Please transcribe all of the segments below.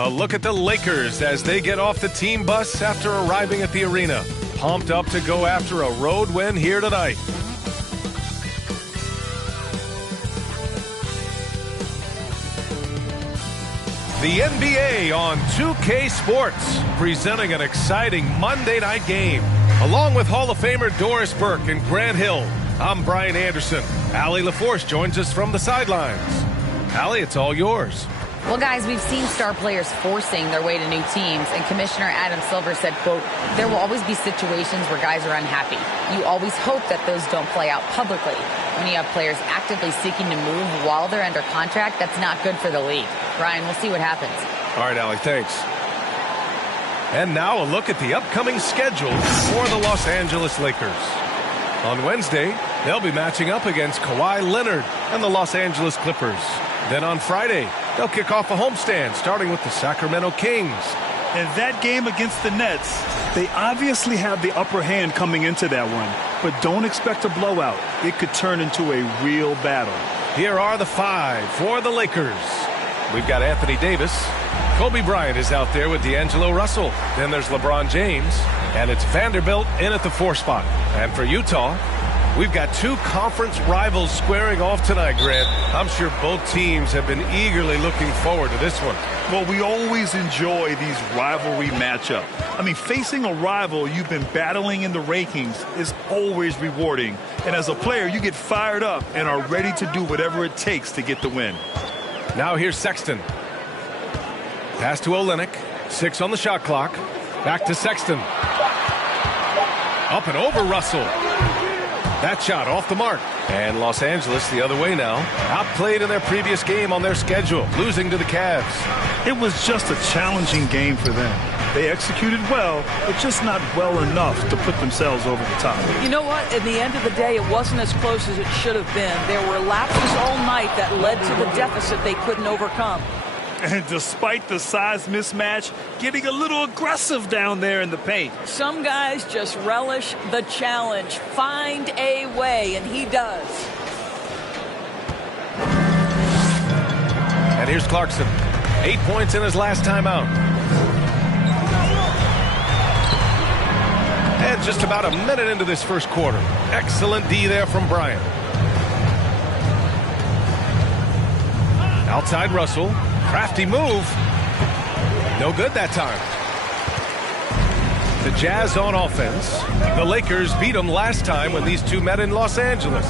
A look at the Lakers as they get off the team bus after arriving at the arena. Pumped up to go after a road win here tonight. The NBA on 2K Sports, presenting an exciting Monday night game. Along with Hall of Famer Doris Burke and Grant Hill, I'm Brian Anderson. Allie LaForce joins us from the sidelines. Allie, it's all yours. Well, guys, we've seen star players forcing their way to new teams, and Commissioner Adam Silver said, quote, there will always be situations where guys are unhappy. You always hope that those don't play out publicly. When you have players actively seeking to move while they're under contract, that's not good for the league. Ryan, we'll see what happens. All right, Allie, thanks. And now a look at the upcoming schedule for the Los Angeles Lakers. On Wednesday, they'll be matching up against Kawhi Leonard and the Los Angeles Clippers. Then on Friday, they'll kick off a homestand, starting with the Sacramento Kings. And that game against the Nets, they obviously have the upper hand coming into that one. But don't expect a blowout. It could turn into a real battle. Here are the five for the Lakers. We've got Anthony Davis. Kobe Bryant is out there with D'Angelo Russell. Then there's LeBron James. And it's Vanderbilt in at the 4 spot. And for Utah, we've got two conference rivals squaring off tonight, Grant. I'm sure both teams have been eagerly looking forward to this one. Well, we always enjoy these rivalry matchups. I mean, facing a rival you've been battling in the rankings is always rewarding. And as a player, you get fired up and are ready to do whatever it takes to get the win. Now here's Sexton. Pass to Olynyk. 6 on the shot clock. Back to Sexton. Up and over Russell. That shot off the mark. And Los Angeles the other way now. Outplayed in their previous game on their schedule, losing to the Cavs. It was just a challenging game for them. They executed well, but just not well enough to put themselves over the top. You know what? At the end of the day, it wasn't as close as it should have been. There were lapses all night that led to the deficit they couldn't overcome. And despite the size mismatch, getting a little aggressive down there in the paint. Some guys just relish the challenge. Find a way, and he does. And here's Clarkson. 8 points in his last time out. And just about a minute into this first quarter. Excellent D there from Bryant. Outside Russell. Crafty move. No good that time. The Jazz on offense. The Lakers beat them last time when these two met in Los Angeles.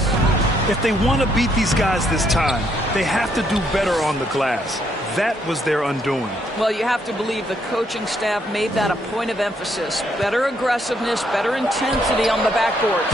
If they want to beat these guys this time, they have to do better on the glass. That was their undoing. Well, you have to believe the coaching staff made that a point of emphasis. Better aggressiveness, better intensity on the backboards.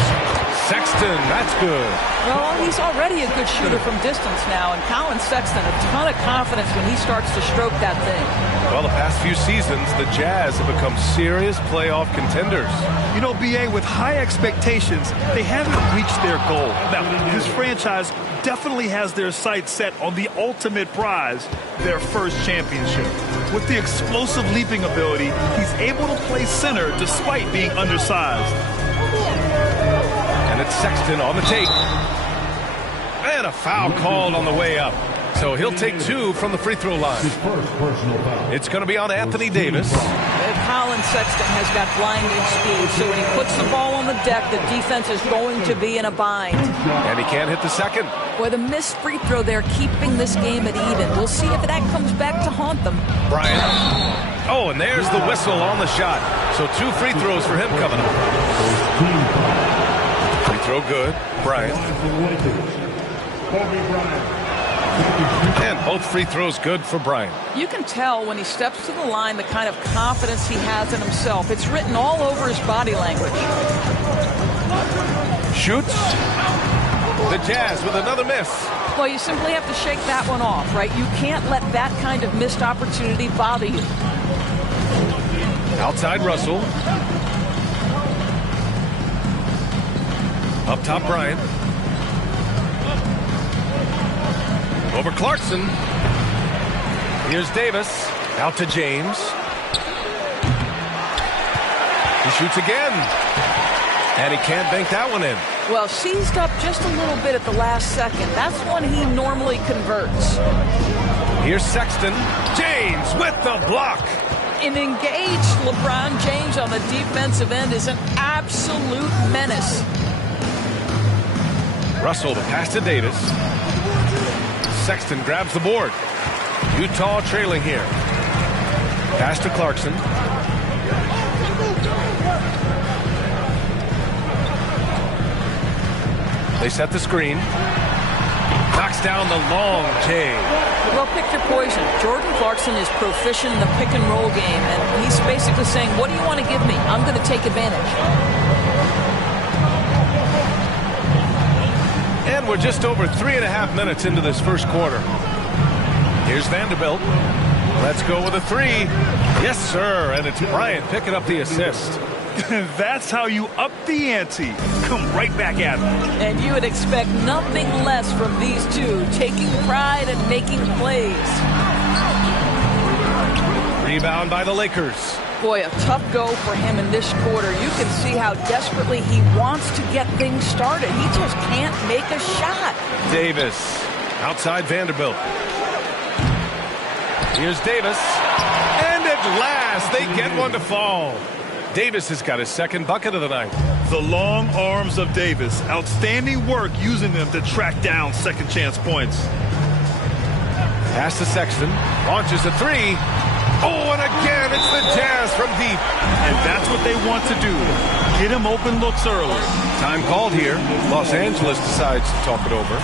Sexton, that's good. Well, he's already a good shooter from distance now, and Colin Sexton, a ton of confidence when he starts to stroke that thing. Well, the past few seasons, the Jazz have become serious playoff contenders. You know, B.A., with high expectations, they haven't reached their goal. Now, this franchise definitely has their sights set on the ultimate prize, their first championship. With the explosive leaping ability, he's able to play center despite being undersized. And it's Sexton on the take. And a foul called on the way up. So he'll take 2 from the free throw line. It's going to be on Anthony Davis. Colin Sexton has got blinding speed, so when he puts the ball on the deck, the defense is going to be in a bind. And he can't hit the second. Boy, the missed free throw there, keeping this game at even. We'll see if that comes back to haunt them. Bryant. Oh, and there's the whistle on the shot. So 2 free throws for him coming up. Free throw good. Bryant. And both free throws good for Bryant. You can tell when he steps to the line the kind of confidence he has in himself. It's written all over his body language. Shoots. The Jazz with another miss. Well, you simply have to shake that one off, right? You can't let that kind of missed opportunity bother you. Outside Russell. Up top Bryant. Over Clarkson. Here's Davis. Out to James. He shoots again. And he can't bank that one in. Well, seized up just a little bit at the last second. That's when he normally converts. Here's Sexton. James with the block. An engaged LeBron James on the defensive end is an absolute menace. Russell, the pass to Davis. Sexton grabs the board. Utah trailing here. Pass to Clarkson. They set the screen. Knocks down the long J. Well, pick your poison. Jordan Clarkson is proficient in the pick and roll game, and he's basically saying, what do you want to give me? I'm going to take advantage. And we're just over 3.5 minutes into this first quarter. Here's Vanderbilt. Let's go with a three. Yes, sir. And it's Bryant picking up the assist. That's how you up the ante. Come right back at him. And you would expect nothing less from these two, taking pride and making plays. Rebound by the Lakers. Boy, a tough go for him in this quarter. You can see how desperately he wants to get things started. He just can't make a shot. Davis outside Vanderbilt. Here's Davis. And at last, they get one to fall. Davis has got his second bucket of the night. The long arms of Davis. Outstanding work using them to track down second chance points. Pass to Sexton. Launches a three. Oh, and again, it's the Jazz from deep. And that's what they want to do. Get him open looks early. Time called here. Los Angeles decides to talk it over.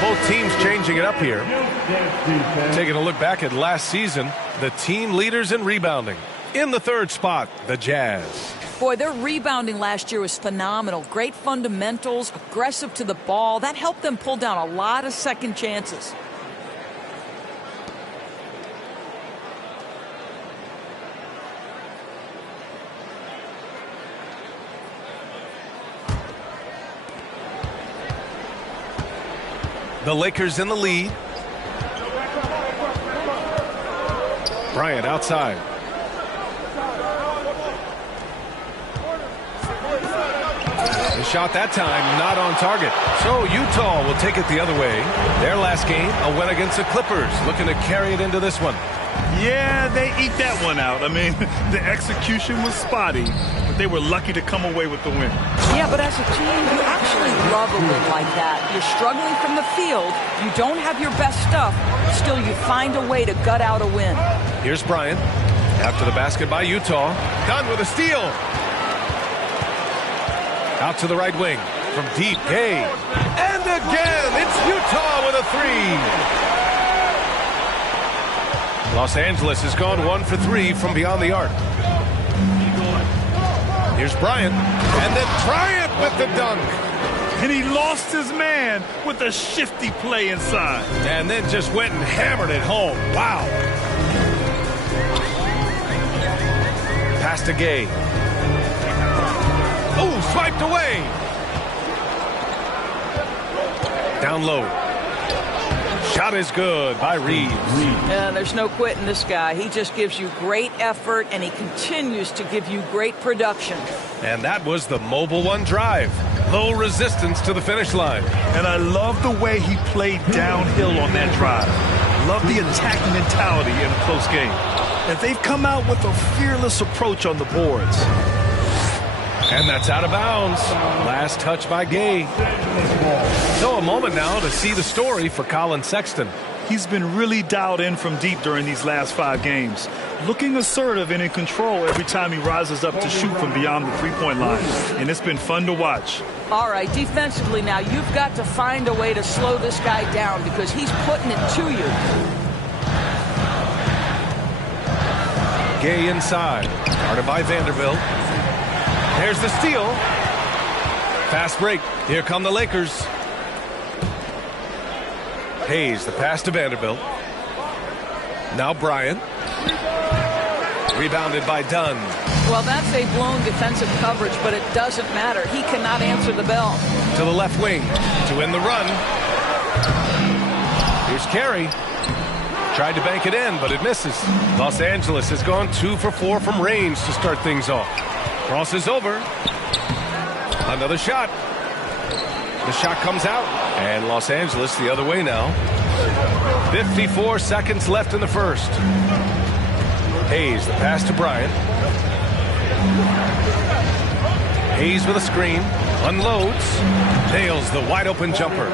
Both teams changing it up here. Taking a look back at last season, the team leaders in rebounding. In the third spot, the Jazz. Boy, their rebounding last year was phenomenal. Great fundamentals, aggressive to the ball. That helped them pull down a lot of second chances. The Lakers in the lead. Bryant outside. The shot that time not on target. So Utah will take it the other way. Their last game, a win against the Clippers, looking to carry it into this one. Yeah, they eke that one out. I mean, the execution was spotty, but they were lucky to come away with the win. Yeah, but as a team, you actually love a win like that. You're struggling from the field. You don't have your best stuff. Still, you find a way to gut out a win. Here's Bryant. After the basket by Utah. Done with a steal. Out to the right wing. From deep, Gay. And again, it's Utah with a three. Los Angeles has gone 1 for 3 from beyond the arc. Here's Bryant. And then Bryant with the dunk. And he lost his man with a shifty play inside. And then just went and hammered it home. Wow. Pass to Gay. Oh, swiped away. Down low. Shot is good by Reeves. Yeah, there's no quitting this guy. He just gives you great effort, and he continues to give you great production. And that was the Mobile One drive. Low resistance to the finish line. And I love the way he played downhill on that drive. Love the attack mentality in a close game. And they've come out with a fearless approach on the boards. And that's out of bounds. Last touch by Gay. So a moment now to see the story for Colin Sexton. He's been really dialed in from deep during these last 5 games. Looking assertive and in control every time he rises up to shoot from beyond the three-point line. And it's been fun to watch. All right, defensively now, you've got to find a way to slow this guy down because he's putting it to you. Gay inside. Guarded by Vanderbilt. There's the steal. Fast break. Here come the Lakers. Hayes, the pass to Vanderbilt. Now Bryant. Rebounded by Dunn. Well, that's a blown defensive coverage, but it doesn't matter. He cannot answer the bell. To the left wing to win the run. Here's Carey. Tried to bank it in, but it misses. Los Angeles has gone 2 for 4 from range to start things off. Crosses over. Another shot. The shot comes out. And Los Angeles the other way now. 54 seconds left in the first. Hayes, the pass to Bryant. Hayes with a screen. Unloads. Nails the wide open jumper.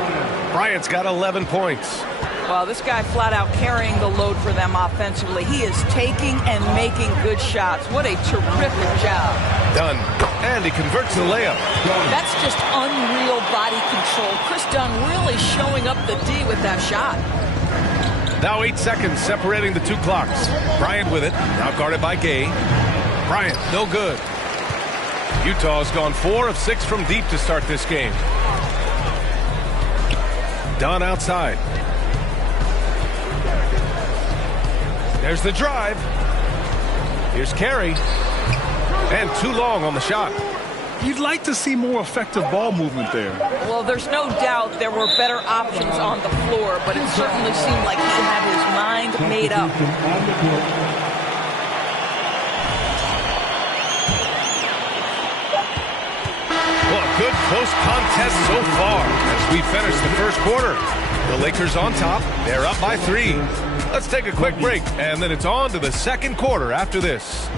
Bryant's got 11 points. Well, this guy flat out carrying the load for them offensively. He is taking and making good shots. What a terrific job. Dunn. And he converts the layup. That's just unreal body control. Chris Dunn really showing up the D with that shot. Now 8 seconds separating the 2 clocks. Bryant with it. Now guarded by Gay. Bryant, no good. Utah's gone 4 of 6 from deep to start this game. Dunn outside. There's the drive. Here's Carey. And too long on the shot. You'd like to see more effective ball movement there. Well, there's no doubt there were better options on the floor, but it certainly seemed like he had his mind made up. Well, a good close contest so far as we finish the first quarter. The Lakers on top. They're up by 3. Let's take a quick break, and then it's on to the second quarter after this.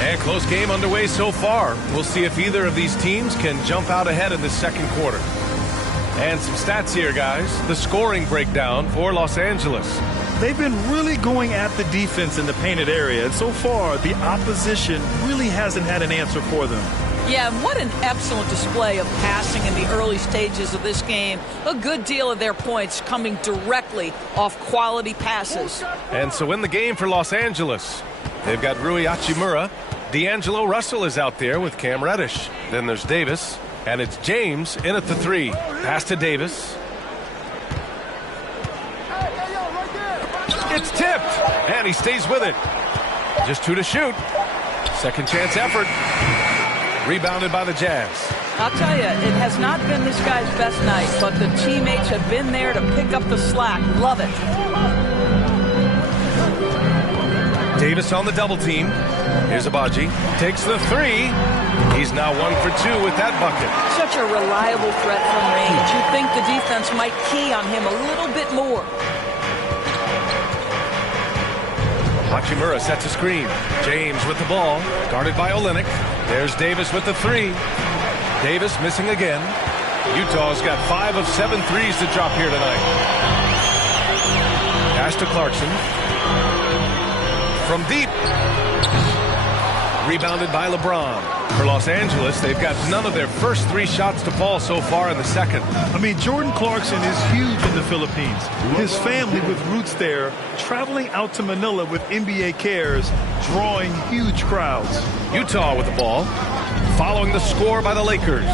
And close game underway so far. We'll see if either of these teams can jump out ahead in the second quarter. And some stats here, guys. The scoring breakdown for Los Angeles. They've been really going at the defense in the painted area, and so far the opposition really hasn't had an answer for them. Yeah, and what an excellent display of passing in the early stages of this game. A good deal of their points coming directly off quality passes. And so in the game for Los Angeles, they've got Rui Hachimura. D'Angelo Russell is out there with Cam Reddish. Then there's Davis. And it's James in at the 3. Pass to Davis. It's tipped. And he stays with it. Just 2 to shoot. Second chance effort. Rebounded by the Jazz. I'll tell you, it has not been this guy's best night, but the teammates have been there to pick up the slack. Love it. Davis on the double team. Here's Abaji. Takes the 3. He's now 1 for 2 with that bucket. Such a reliable threat from range. You'd think the defense might key on him a little bit more. Hachimura sets a screen. James with the ball. Guarded by Olynyk. There's Davis with the 3. Davis missing again. Utah's got 5 of 7 threes to drop here tonight. Pass to Clarkson. From deep. Rebounded by LeBron. For Los Angeles, they've got none of their first 3 shots to fall so far in the second. I mean, Jordan Clarkson is huge in the Philippines. His family with roots there, traveling out to Manila with NBA cares, drawing huge crowds. Utah with the ball, following the score by the Lakers.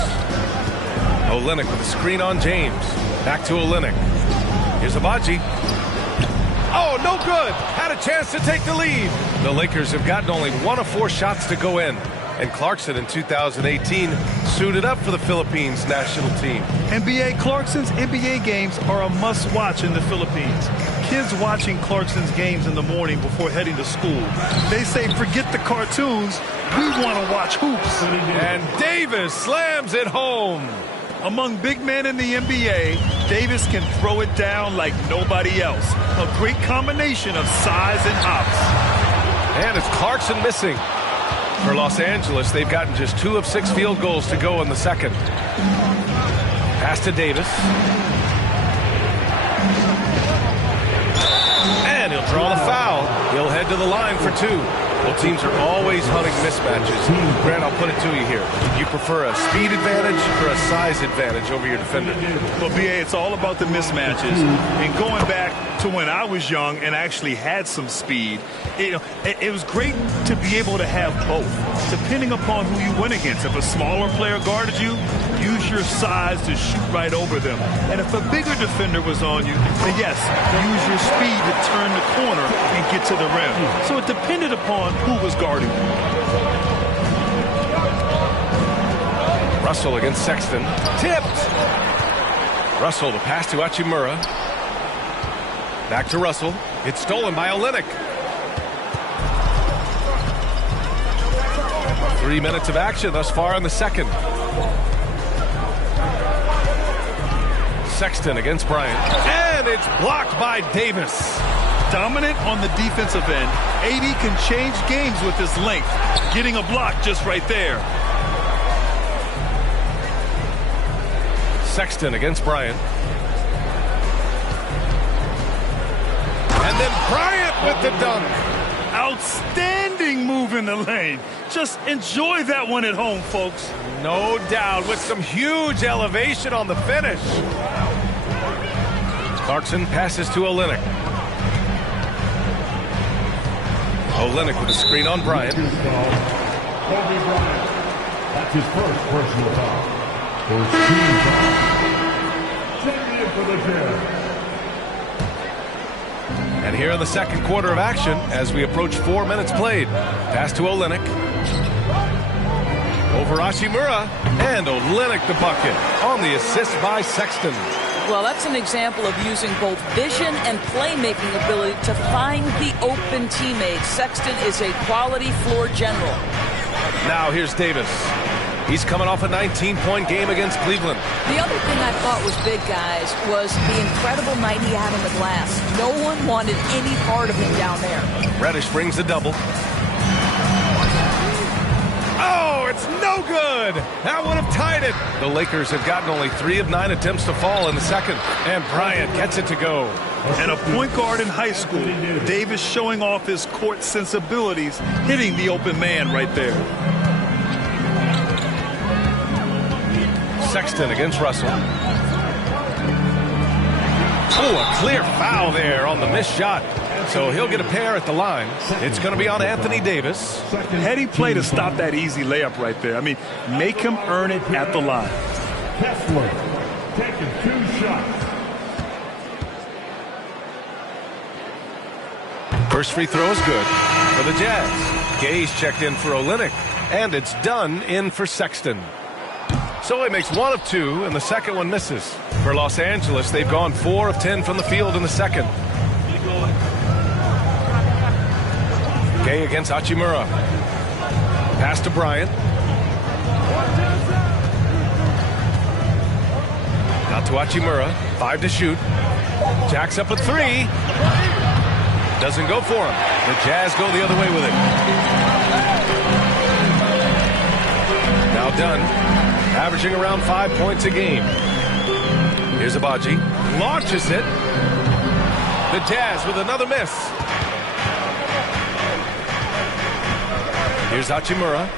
Olynyk with a screen on James. Back to Olynyk. Here's Abaji. Oh, no good. Had a chance to take the lead. The Lakers have gotten only 1 of 4 shots to go in. And Clarkson in 2018 suited up for the Philippines national team. NBA Clarkson's NBA games are a must-watch in the Philippines. Kids watching Clarkson's games in the morning before heading to school. They say, forget the cartoons, we want to watch hoops. And Davis slams it home. Among big men in the NBA, Davis can throw it down like nobody else. A great combination of size and hops. And it's Clarkson missing. For Los Angeles, they've gotten just 2 of 6 field goals to go in the second. Pass to Davis. And he'll draw the foul. He'll head to the line for 2. Well, teams are always hunting mismatches. Grant, I'll put it to you here. You prefer a speed advantage or a size advantage over your defender? Well, B.A., it's all about the mismatches. And going back to when I was young and actually had some speed, it was great to be able to have both, depending upon who you went against. If a smaller player guarded you, use your size to shoot right over them. And if a bigger defender was on you, then yes, use your speed to turn the corner and get to the rim. So it depended upon who was guarding you. Russell against Sexton. Tipped! Russell, the pass to Hachimura. Back to Russell. It's stolen by Olynyk. 3 minutes of action thus far in the second. Sexton against Bryant. And it's blocked by Davis. Dominant on the defensive end. AD can change games with his length. Getting a block just right there. Sexton against Bryant. And then Bryant with the dunk. Outstanding move in the lane. Just enjoy that one at home, folks. No doubt, with some huge elevation on the finish. Clarkson passes to Olynyk. Olynyk with a screen on Bryant. Kobe Bryant. That's his first personal foul. First team foul. Checking in for the Jazz. And here in the second quarter of action, as we approach 4 minutes played. Pass to Olynyk. Over Hachimura. And Olynyk the bucket on the assist by Sexton. Well, that's an example of using both vision and playmaking ability to find the open teammate. Sexton is a quality floor general. Now here's Davis. He's coming off a 19-point game against Cleveland. The other thing I thought was big, guys, was the incredible night he had on the glass. No one wanted any part of him down there. Reddish brings the double. Oh, it's no good. That would have tied it. The Lakers have gotten only 3 of 9 attempts to fall in the second. And Bryant gets it to go. And a point guard in high school, Davis showing off his court sensibilities, hitting the open man right there. Sexton against Russell. Oh, a clear foul there on the missed shot. So he'll get a pair at the line. It's going to be on Anthony Davis. Heady play to stop that easy layup right there. I mean, make him earn it at the line. Kessler taking 2 shots. First free throw is good for the Jazz. Gay's checked in for Olynyk. And it's done in for Sexton. So he makes 1 of 2, and the second one misses. For Los Angeles, they've gone 4 of 10 from the field in the second. Gay against Hachimura. Pass to Bryant. Out to Hachimura. 5 to shoot. Jacks up a 3. Doesn't go for him. The Jazz go the other way with it. Now done. Averaging around 5 points a game. Here's Abaji. Launches it. The Jazz with another miss. Here's Hachimura.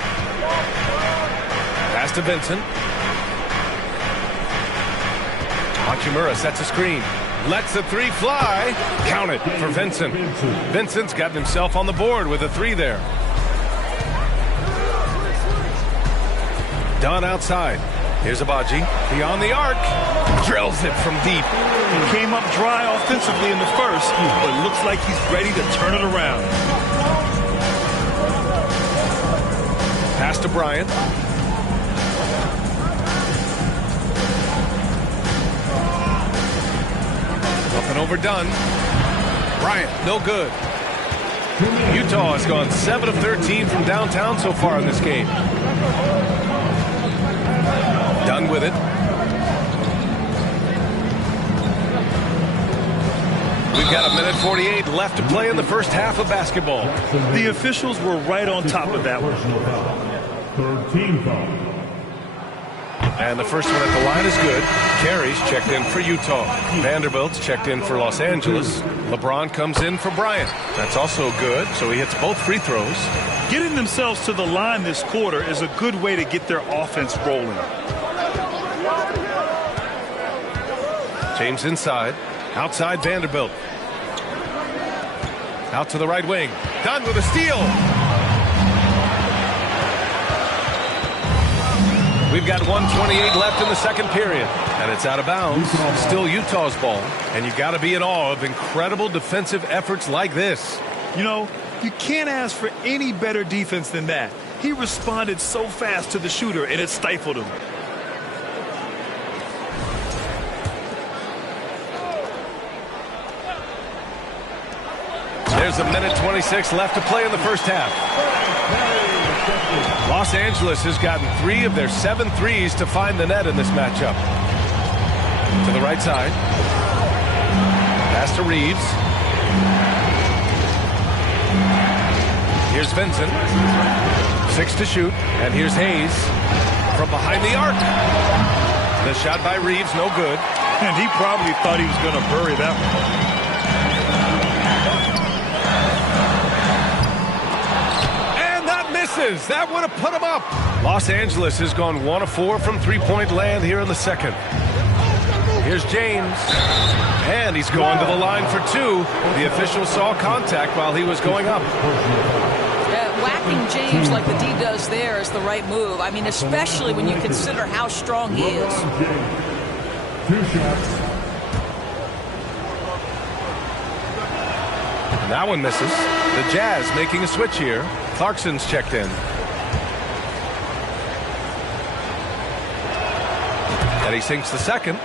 Pass to Vincent. Hachimura sets a screen. Lets the 3 fly. Count it for Vincent. Vincent's gotten himself on the board with a 3 there. Dunn outside. Here's Abaji. Beyond the arc. Drills it from deep. He came up dry offensively in the first, but looks like he's ready to turn it around. Pass to Bryant. Up and over Dunn. Bryant, no good. Utah has gone 7 of 13 from downtown so far in this game. Dunn with it. We've got 1:48 left to play in the first half of basketball. The officials were right on top of that one. Third team foul. And the first one at the line is good. Carey's checked in for Utah. Vanderbilt's checked in for Los Angeles. LeBron comes in for Bryant. That's also good, so he hits both free throws. Getting themselves to the line this quarter is a good way to get their offense rolling. James inside. Outside Vanderbilt. Out to the right wing. Done with a steal. We've got 1:28 left in the second period. And it's out of bounds. Still Utah's ball. And you've got to be in awe of incredible defensive efforts like this. You know, you can't ask for any better defense than that. He responded so fast to the shooter, and it stifled him. There's 1:26 left to play in the first half. Los Angeles has gotten 3 of their 7 threes to find the net in this matchup. To the right side. Pass to Reeves. Here's Vincent. 6 to shoot. And here's Hayes from behind the arc. The shot by Reeves, no good. And he probably thought he was going to bury that one. That would have put him up. Los Angeles has gone 1 of 4 from three-point land here in the second. Here's James. And he's going to the line for 2. The official saw contact while he was going up. Whacking James like the D does there is the right move. I mean, especially when you consider how strong he is. 2 shots. And that one misses. The Jazz making a switch here. Clarkson's checked in. And he sinks the second.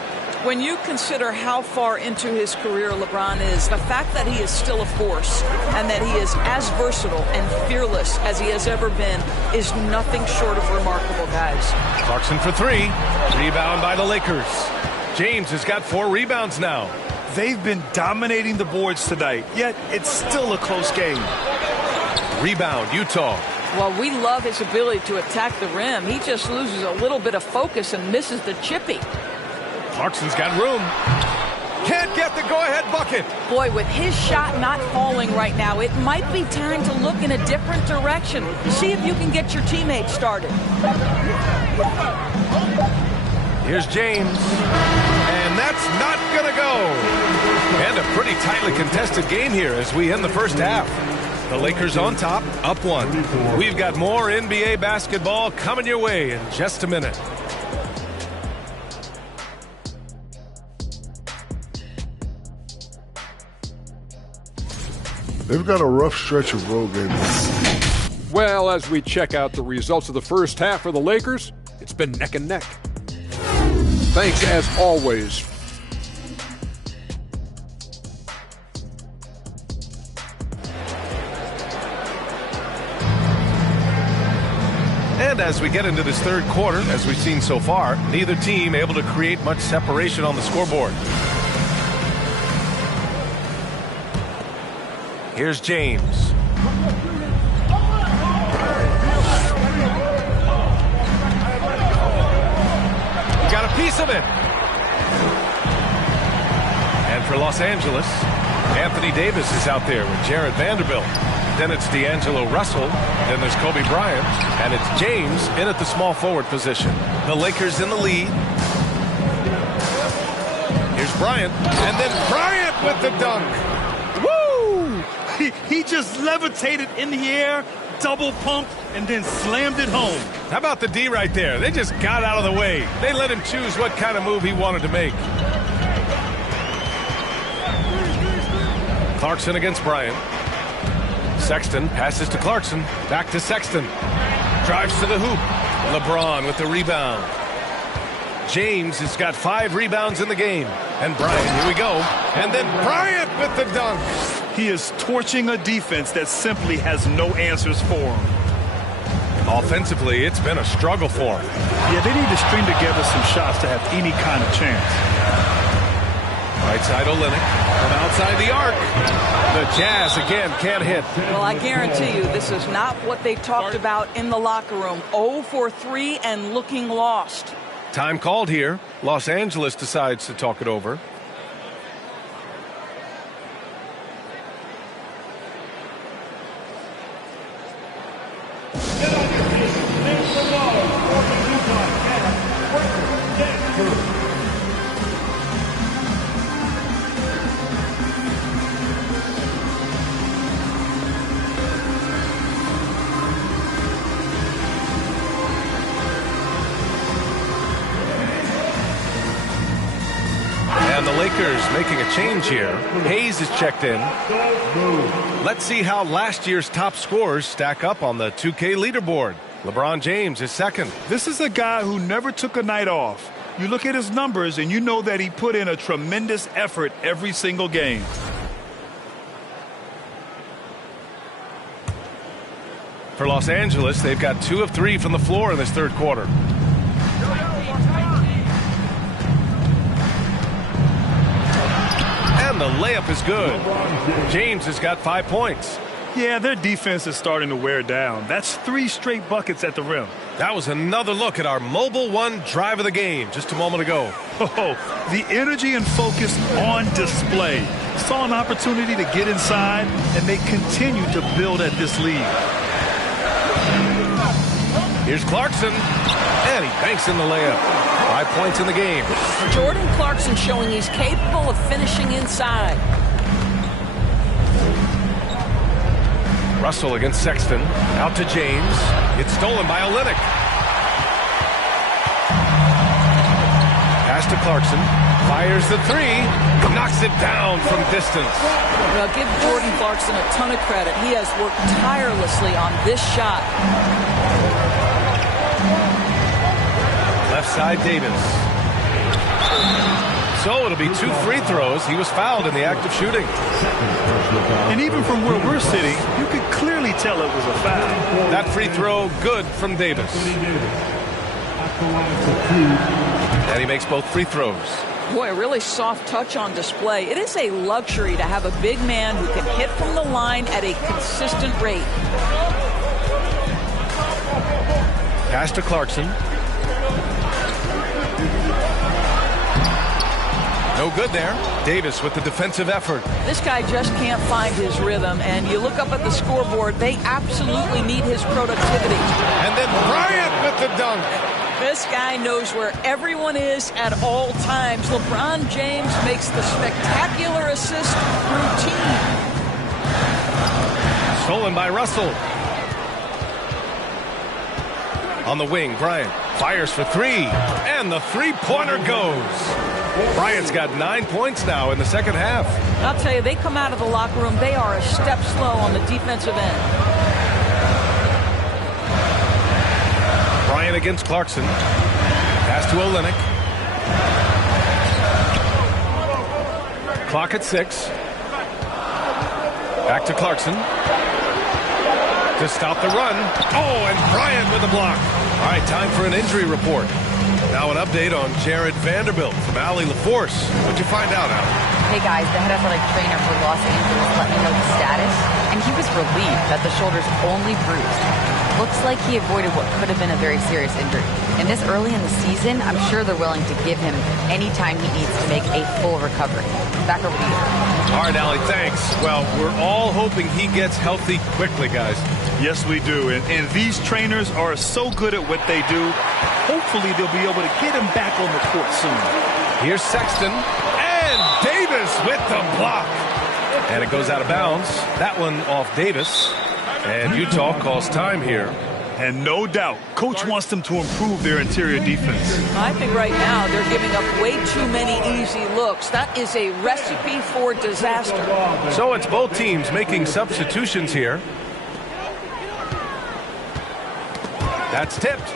When you consider how far into his career LeBron is, the fact that he is still a force and that he is as versatile and fearless as he has ever been is nothing short of remarkable, guys. Clarkson for 3. Rebound by the Lakers. James has got 4 rebounds now. They've been dominating the boards tonight, yet it's still a close game. Rebound, Utah. Well, we love his ability to attack the rim. He just loses a little bit of focus and misses the chippy. Clarkson's got room. Can't get the go-ahead bucket. Boy, with his shot not falling right now, it might be time to look in a different direction. See if you can get your teammates started. Here's James. And that's not going to go. And a pretty tightly contested game here as we end the first half. The Lakers on top, up 1. We've got more NBA basketball coming your way in just a minute. They've got a rough stretch of road games. Well, as we check out the results of the first half for the Lakers, it's been neck and neck. Thanks, as always. And as we get into this third quarter, as we've seen so far, neither team able to create much separation on the scoreboard. Here's James. Got a piece of it. And for Los Angeles, Anthony Davis is out there with Jared Vanderbilt. Then it's D'Angelo Russell. Then there's Kobe Bryant. And it's James in at the small forward position. The Lakers in the lead. Here's Bryant. And then Bryant with the dunk. Woo! He just levitated in the air, double pumped, and then slammed it home. How about the D right there? They just got out of the way. They let him choose what kind of move he wanted to make. Clarkson against Bryant. Sexton passes to Clarkson. Back to Sexton. Drives to the hoop. LeBron with the rebound. James has got 5 rebounds in the game. And Bryant, here we go. And then Bryant with the dunk. He is torching a defense that simply has no answers for him. Offensively, it's been a struggle for him. Yeah, they need to string together some shots to have any kind of chance. Right side Olynyk from outside the arc. The Jazz again can't hit. Well, I guarantee you this is not what they talked about in the locker room. 0 for 3 and looking lost. Time called here. Los Angeles decides to talk it over. And the Lakers making a change here. Hayes is checked in. Let's see how last year's top scorers stack up on the 2K leaderboard. LeBron James is second. This is a guy who never took a night off. You look at his numbers and you know that he put in a tremendous effort every single game. For Los Angeles, they've got 2 of 3 from the floor in this third quarter. And the layup is good. James has got 5 points. Yeah, their defense is starting to wear down. That's 3 straight buckets at the rim. That was another look at our Mobile One drive of the game just a moment ago. Oh, the energy and focus on display. Saw an opportunity to get inside, and they continue to build at this lead. Here's Clarkson, and he banks in the layup. 5 points in the game. Jordan Clarkson showing he's capable of finishing inside. Russell against Sexton. Out to James. It's stolen by Olynyk. Pass to Clarkson. Fires the 3. Knocks it down from distance. Well, give Jordan Clarkson a ton of credit. He has worked tirelessly on this shot. Left side Davis. So it'll be 2 free throws. He was fouled in the act of shooting. And even from where we're sitting, you could clearly tell it was a foul. That free throw good from Davis. And he makes both free throws. Boy, a really soft touch on display. It is a luxury to have a big man who can hit from the line at a consistent rate. Pass to Clarkson. No good there. Davis with the defensive effort. This guy just can't find his rhythm, and you look up at the scoreboard, they absolutely need his productivity. And then Bryant with the dunk. This guy knows where everyone is at all times. LeBron James makes the spectacular assist routine. Stolen by Russell. On the wing, Bryant fires for 3, and the three-pointer goes. Bryant's got 9 points now in the second half. I'll tell you, they come out of the locker room, they are a step slow on the defensive end. Bryant against Clarkson. Pass to Olynyk. Clock at 6. Back to Clarkson. To stop the run. Oh, and Bryant with the block. All right, time for an injury report. Now an update on Jared Vanderbilt from Allie LaForce. What'd you find out, Allie? Hey guys, the head athletic trainer for Los Angeles let me know the status, and he was relieved that the shoulder's only bruised. Looks like he avoided what could have been a very serious injury. And this early in the season, I'm sure they're willing to give him any time he needs to make a full recovery. Back over to you. All right, Allie, thanks. Well, we're all hoping he gets healthy quickly, guys. Yes, we do. And these trainers are so good at what they do. Hopefully, they'll be able to get him back on the court soon. Here's Sexton. And Davis with the block. And it goes out of bounds. That one off Davis. And Utah calls time here. And no doubt, Coach wants them to improve their interior defense. I think right now they're giving up way too many easy looks. That is a recipe for disaster. So it's both teams making substitutions here. That's tipped.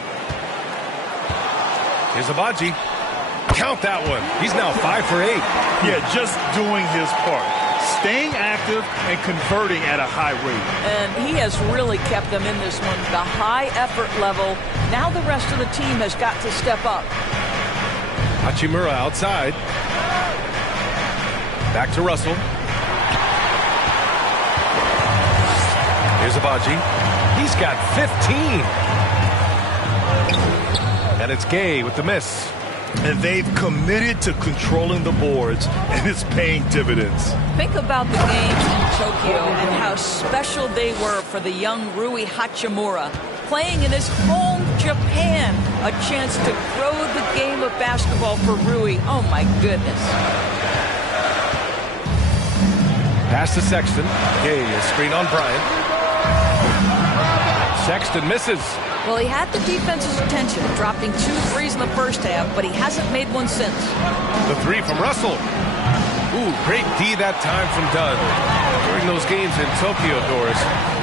Here's Abaji. Count that one. He's now 5 for 8. Yeah, just doing his part. Staying active and converting at a high rate. And he has really kept them in this one. The high effort level. Now the rest of the team has got to step up. Hachimura outside. Back to Russell. Here's Abaji. He's got 15. And it's Gay with the miss. And they've committed to controlling the boards, and it's paying dividends. Think about the games in Tokyo and how special they were for the young Rui Hachimura. Playing in his home, Japan, a chance to grow the game of basketball for Rui. Oh, my goodness. Pass to Sexton. Gay is screen on Bryant. Sexton misses. Well, he had the defense's attention, dropping 2 threes in the first half, but he hasn't made one since. The three from Russell. Ooh, great D that time from Dunn. During those games in Tokyo, Doris,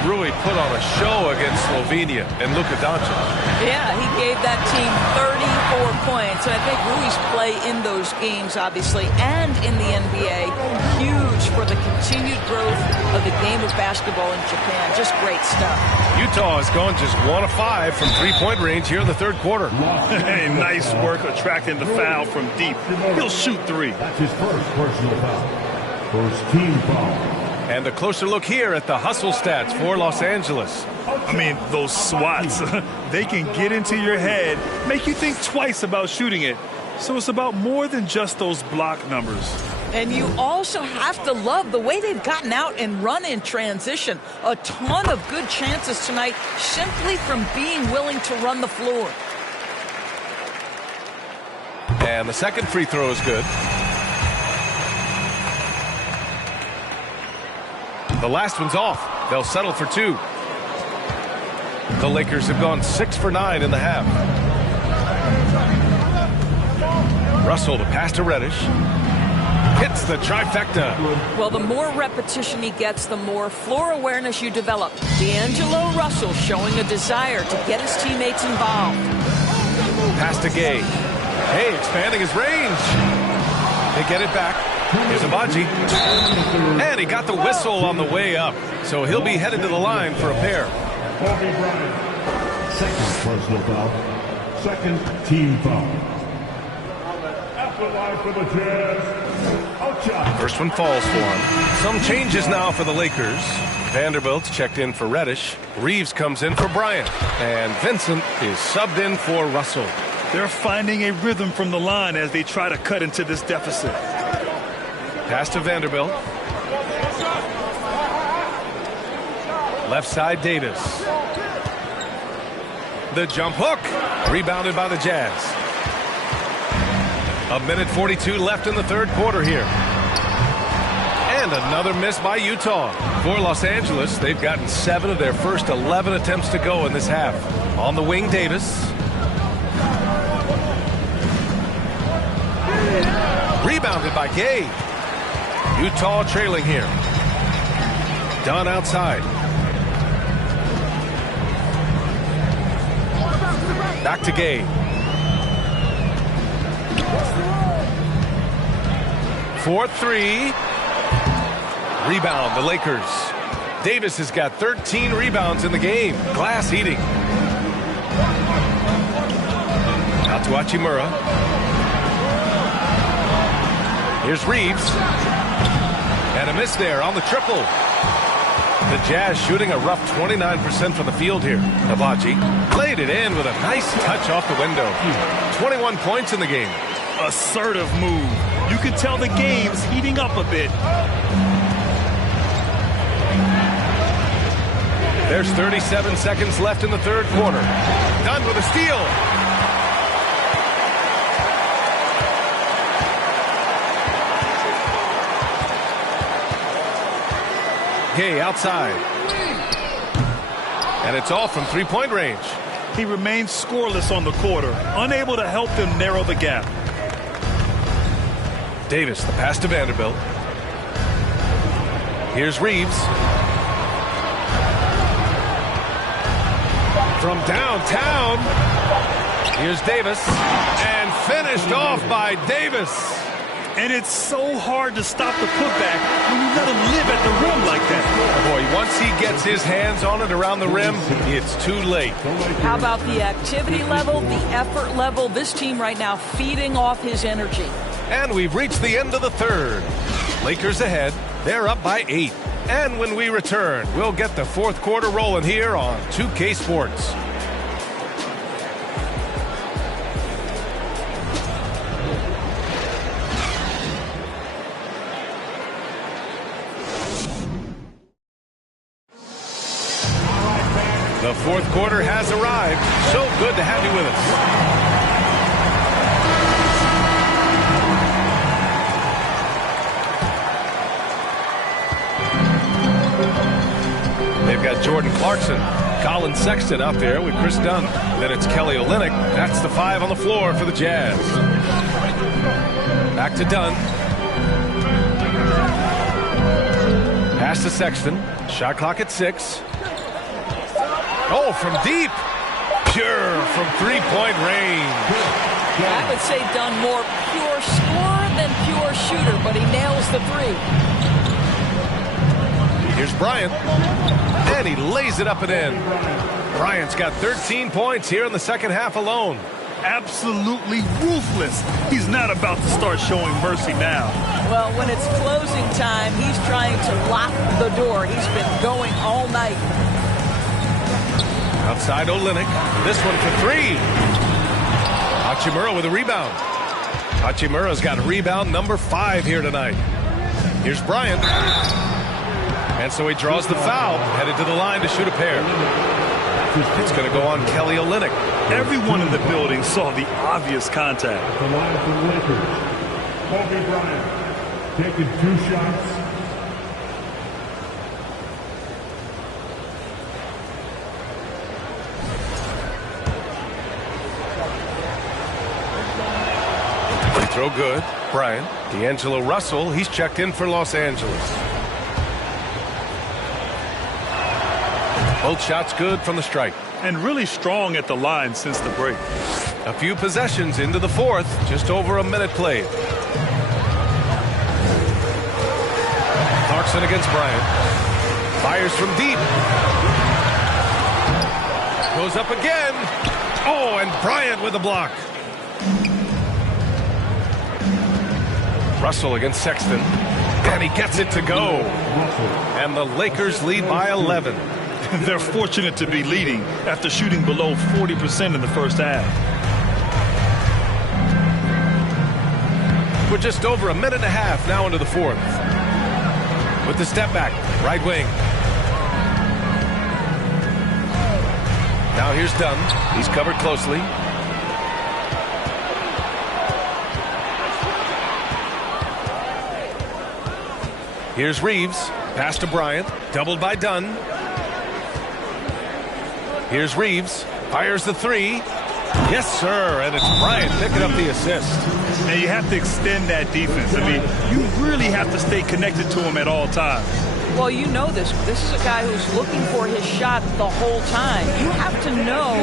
Rui put on a show against Slovenia and Luka Doncic. Yeah, he gave that team 34 points. And I think Rui's play in those games, obviously, and in the NBA, huge for the continued growth of the game of basketball in Japan. Just great stuff. Utah has gone just 1 of 5 from three-point range here in the third quarter. Hey, nice work attracting the foul from deep. He'll shoot 3. That's his first personal foul. First team foul. And a closer look here at the hustle stats for Los Angeles. I mean, those swats, they can get into your head, make you think twice about shooting it. So it's about more than just those block numbers. And you also have to love the way they've gotten out and run in transition. A ton of good chances tonight simply from being willing to run the floor. And the second free throw is good. The last one's off. They'll settle for 2. The Lakers have gone 6 for 9 in the half. Russell to pass to Reddish. Hits the trifecta. Well, the more repetition he gets, the more floor awareness you develop. D'Angelo Russell showing a desire to get his teammates involved. Pass to Gay. Hey, expanding his range. They get it back. Here's Abaji. And he got the whistle on the way up. So he'll be headed to the line for a pair. Kobe Bryant. Second personal foul. Second team foul. After line for the Jazz. First one falls for him. Some changes now for the Lakers. Vanderbilt's checked in for Reddish. Reeves comes in for Bryant. And Vincent is subbed in for Russell. They're finding a rhythm from the line as they try to cut into this deficit. Pass to Vanderbilt. Left side, Davis. The jump hook. Rebounded by the Jazz. 1:42 left in the third quarter here. And another miss by Utah. For Los Angeles, they've gotten 7 of their first 11 attempts to go in this half. On the wing, Davis. Rebounded by Gay. Utah trailing here. Dunn outside. Back to Gay. 4-3. Rebound, the Lakers. Davis has got 13 rebounds in the game. Glass eating. Out to Hachimura. Here's Reeves. And a miss there on the triple. The Jazz shooting a rough 29% from the field here. Abaji played it in with a nice touch off the window. 21 points in the game. Assertive move. You can tell the game's heating up a bit. There's 37 seconds left in the third quarter. Dunn with a steal. Gay outside. And it's all from three-point range. He remains scoreless on the quarter, unable to help them narrow the gap. Davis, the pass to Vanderbilt. Here's Reeves. From downtown, here's Davis. And finished off by Davis. And it's so hard to stop the putback when you let him live at the rim like that. Boy, once he gets his hands on it around the rim, it's too late. How about the activity level, the effort level? This team right now feeding off his energy. And we've reached the end of the third. Lakers ahead. They're up by 8. And when we return, we'll get the fourth quarter rolling here on 2K Sports. The fourth quarter has arrived. So good to have you with us. They've got Jordan Clarkson, Colin Sexton out there with Chris Dunn. Then it's Kelly Olynyk. That's the 5 on the floor for the Jazz. Back to Dunn. Pass to Sexton. Shot clock at 6. Oh, from deep. Pure from three-point range. I would say Dunn more pure scorer than pure shooter, but he nails the 3. Here's Bryant, and he lays it up and in. Bryant's got 13 points here in the second half alone. Absolutely ruthless. He's not about to start showing mercy now. Well, when it's closing time, he's trying to lock the door. He's been going all night. Outside Olynyk, this one for 3. Hachimura with a rebound. Hachimura's got rebound number 5 here tonight. Here's Bryant. And so he draws the foul, headed to the line to shoot a pair. It's going to go on Kelly Olynyk. Everyone in the building saw the obvious contact. The line for the Lakers, Kobe Bryant, taking 2 shots. Free throw good. Bryant. D'Angelo Russell, he's checked in for Los Angeles. Both shots good from the stripe. And really strong at the line since the break. A few possessions into the fourth, just over a minute played. Clarkson against Bryant. Fires from deep. Goes up again. Oh, and Bryant with a block. Russell against Sexton. And he gets it to go. And the Lakers lead by 11. They're fortunate to be leading after shooting below 40% in the first half. We're just over a minute and a half now into the fourth. With the step back, right wing. Now here's Dunn. He's covered closely. Here's Reeves. Pass to Bryant. Doubled by Dunn. Here's Reeves. Fires the 3. Yes, sir. And it's Bryant picking up the assist. And you have to extend that defense. I mean, you really have to stay connected to him at all times. Well, you know this. This is a guy who's looking for his shot the whole time. You have to know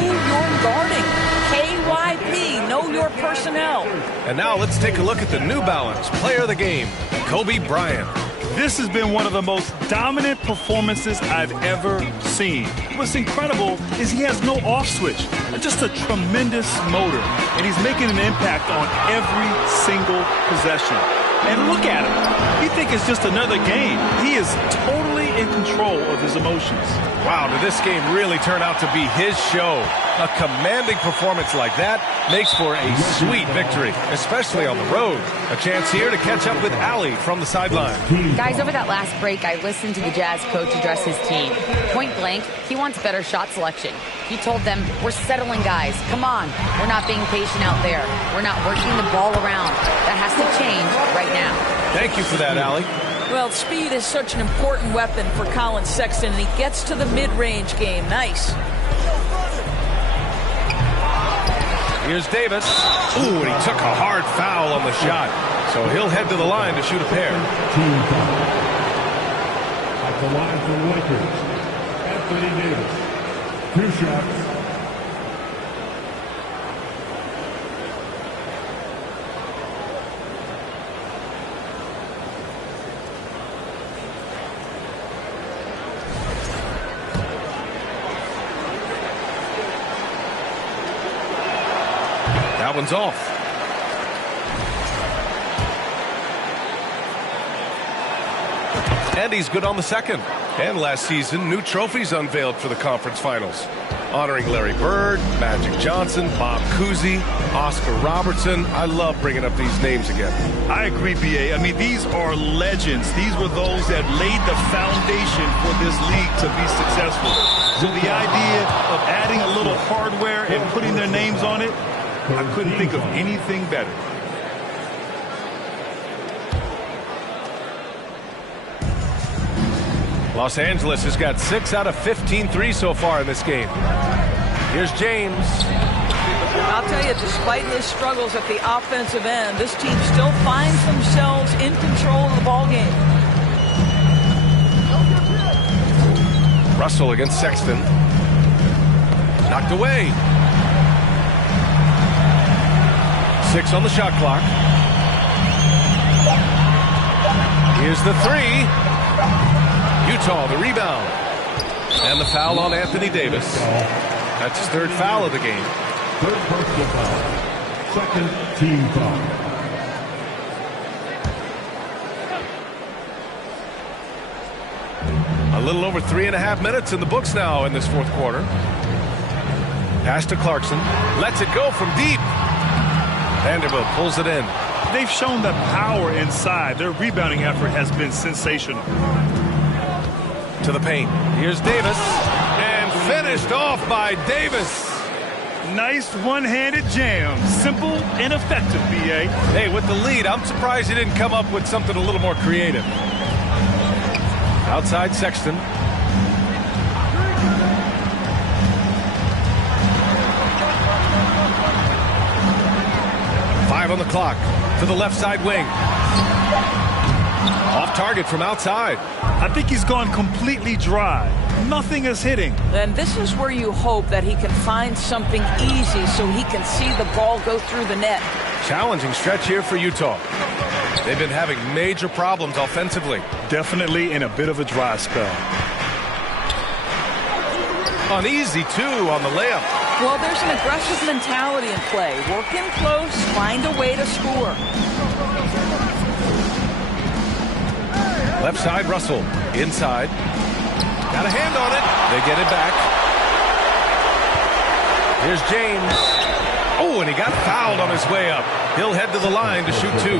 who you're guarding. KYP, know your personnel. And now let's take a look at the New Balance player of the game, Kobe Bryant. This has been one of the most dominant performances I've ever seen. What's incredible is he has no off switch, just a tremendous motor, and he's making an impact on every single possession. And look at him. You think it's just another game. He is totally in control of his emotions. Wow, did this game really turn out to be his show? A commanding performance like that makes for a sweet victory, especially on the road. A chance here to catch up with Allie from the sideline. Guys, over that last break, I listened to the Jazz coach address his team. Point blank, he wants better shot selection. He told them, we're settling guys. Come on. We're not being patient out there. We're not working the ball around. That has to change right now. Thank you for that, Allie. Well, speed is such an important weapon for Colin Sexton, and he gets to the mid-range game. Nice. Here's Davis. Ooh, and he took a hard foul on the shot. So he'll head to the line to shoot a pair. At the line for the Lakers, Anthony Davis. 2 shots. That one's off. And he's good on the second. And last season, new trophies unveiled for the conference finals, honoring Larry Bird, Magic Johnson, Bob Cousy, Oscar Robertson. I love bringing up these names again. I agree, B.A. I mean, these are legends. These were those that laid the foundation for this league to be successful. So the idea of adding a little hardware and putting their names on it, I couldn't think of anything better. Los Angeles has got 6 out of 15 threes so far in this game. Here's James. I'll tell you, despite his struggles at the offensive end, this team still finds themselves in control of the ball game. Russell against Sexton. Knocked away. 6 on the shot clock. Here's the three. Utah, the rebound. And the foul on Anthony Davis. That's his 3rd foul of the game. 3rd personal foul. 2nd team foul. A little over 3.5 minutes in the books now in this 4th quarter. Pass to Clarkson. Lets it go from deep. Vanderbilt pulls it in. They've shown the power inside. Their rebounding effort has been sensational. To the paint. Here's Davis. And finished off by Davis. Nice one-handed jam. Simple and effective, B.A. Hey, with the lead, I'm surprised he didn't come up with something a little more creative. Outside Sexton. Five on the clock. To the left side wing. Off target from outside. I think he's gone completely dry. Nothing is hitting. And this is where you hope that he can find something easy so he can see the ball go through the net. Challenging stretch here for Utah. They've been having major problems offensively. Definitely in a bit of a dry spell. Uneasy, too, on the layup. Well, there's an aggressive mentality in play. Work in close, find a way to score. Left side, Russell. Inside. Got a hand on it. They get it back. Here's James. Oh, and he got fouled on his way up. He'll head to the line to shoot 2.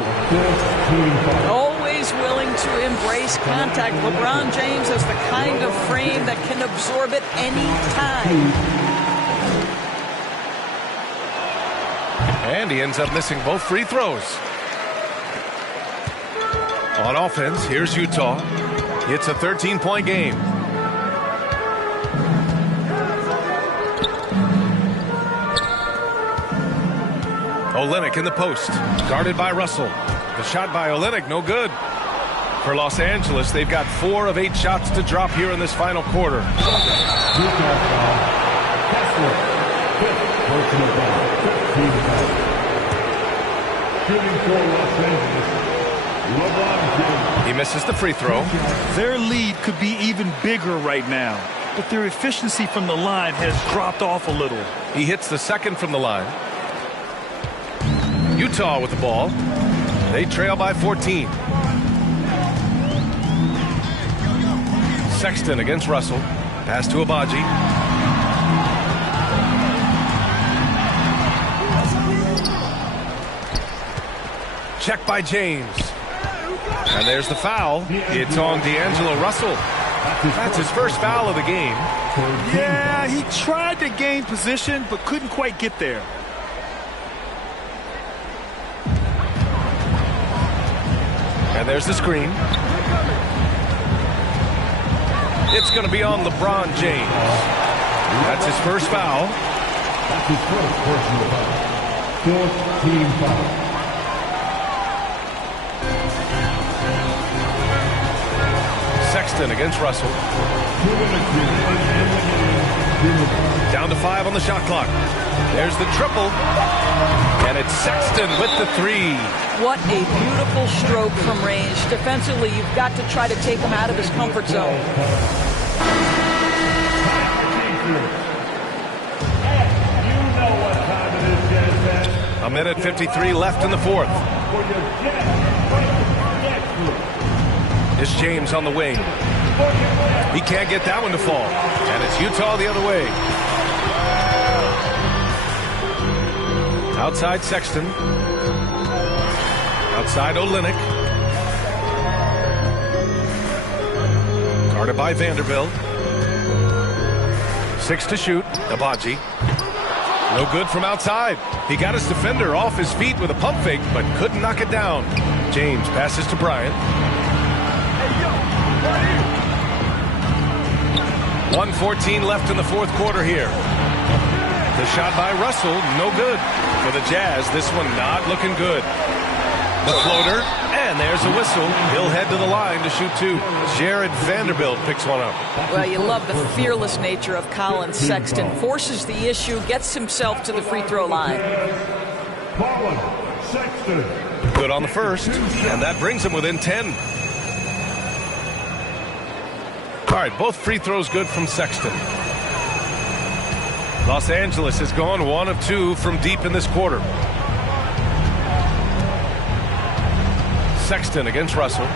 Always willing to embrace contact. LeBron James has the kind of frame that can absorb it any time. And he ends up missing both free throws. On offense, here's Utah. It's a 13-point game. Olynyk in the post, guarded by Russell. The shot by Olynyk, no good. For Los Angeles, they've got 4 of 8 shots to drop here in this final quarter. He misses the free throw. Their lead could be even bigger right now, but their efficiency from the line has dropped off a little. He hits the second from the line. Utah with the ball. They trail by 14. Sexton against Russell. Pass to Abaji. Check by James. And there's the foul. It's on D'Angelo Russell. That's his first foul of the game. Yeah, he tried to gain position, but couldn't quite get there. And there's the screen. It's going to be on LeBron James. That's his first foul. That's his first personal foul. 4th team foul. Sexton against Russell. Down to 5 on the shot clock. There's the triple. And it's Sexton with the 3. What a beautiful stroke from range. Defensively, you've got to try to take him out of his comfort zone. A minute 53 left in the 4th. It's James on the wing. He can't get that one to fall. And it's Utah the other way. Outside Sexton. Outside Olynyk. Guarded by Vanderbilt. 6 to shoot. Abaji. No good from outside. He got his defender off his feet with a pump fake, but couldn't knock it down. James passes to Bryant. 1:14 left in the fourth quarter here. The shot by Russell, no good. For the Jazz, this one not looking good. The floater, and there's a whistle. He'll head to the line to shoot 2. Jared Vanderbilt picks one up. Well, you love the fearless nature of Colin Sexton. Forces the issue, gets himself to the free throw line. Colin Sexton. Good on the first, and that brings him within 10. All right, both free throws good from Sexton. Los Angeles has gone 1 of 2 from deep in this quarter. Sexton against Russell.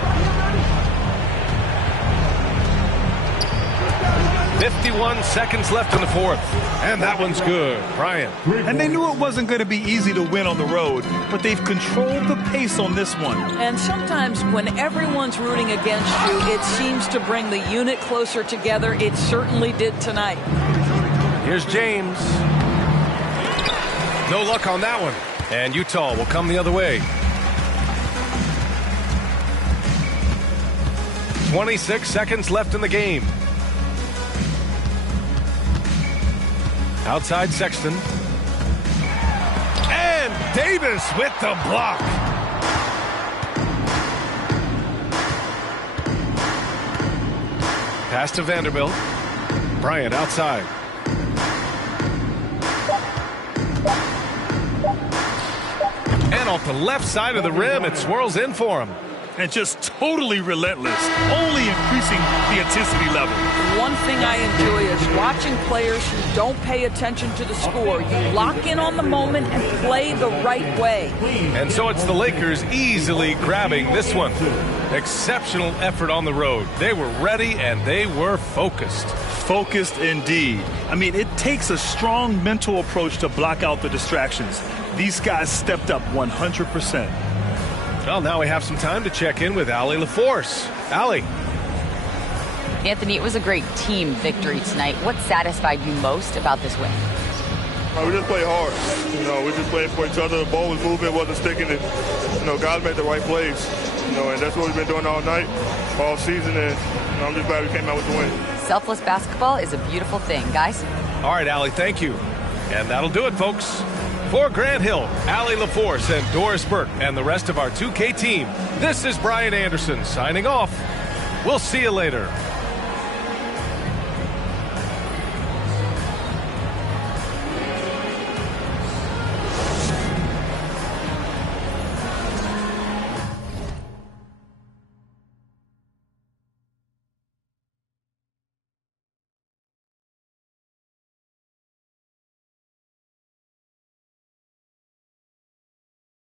51 seconds left in the fourth. And that one's good. Bryant. And they knew it wasn't going to be easy to win on the road, but they've controlled the pace on this one. And sometimes when everyone's rooting against you, it seems to bring the unit closer together. It certainly did tonight. Here's James. No luck on that one. And Utah will come the other way. 26 seconds left in the game. Outside Sexton. And Davis with the block. Pass to Vanderbilt. Bryant outside. And off the left side of the rim, it swirls in for him. And just totally relentless, only increasing the intensity level. One thing I enjoy is watching players who don't pay attention to the score. You lock in on the moment and play the right way. And so it's the Lakers easily grabbing this one. Exceptional effort on the road. They were ready and they were focused. Focused indeed. I mean, it takes a strong mental approach to block out the distractions. These guys stepped up 100%. Well, now we have some time to check in with Allie LaForce. Allie. Anthony, it was a great team victory tonight. What satisfied you most about this win? We just played hard. We just played for each other. The ball was moving, wasn't sticking. And, guys made the right plays. And that's what we've been doing all night, all season. And I'm just glad we came out with the win. Selfless basketball is a beautiful thing, guys. All right, Allie, thank you. And that'll do it, folks. For Grant Hill, Allie LaForce, and Doris Burke, and the rest of our 2K team, this is Brian Anderson signing off. We'll see you later.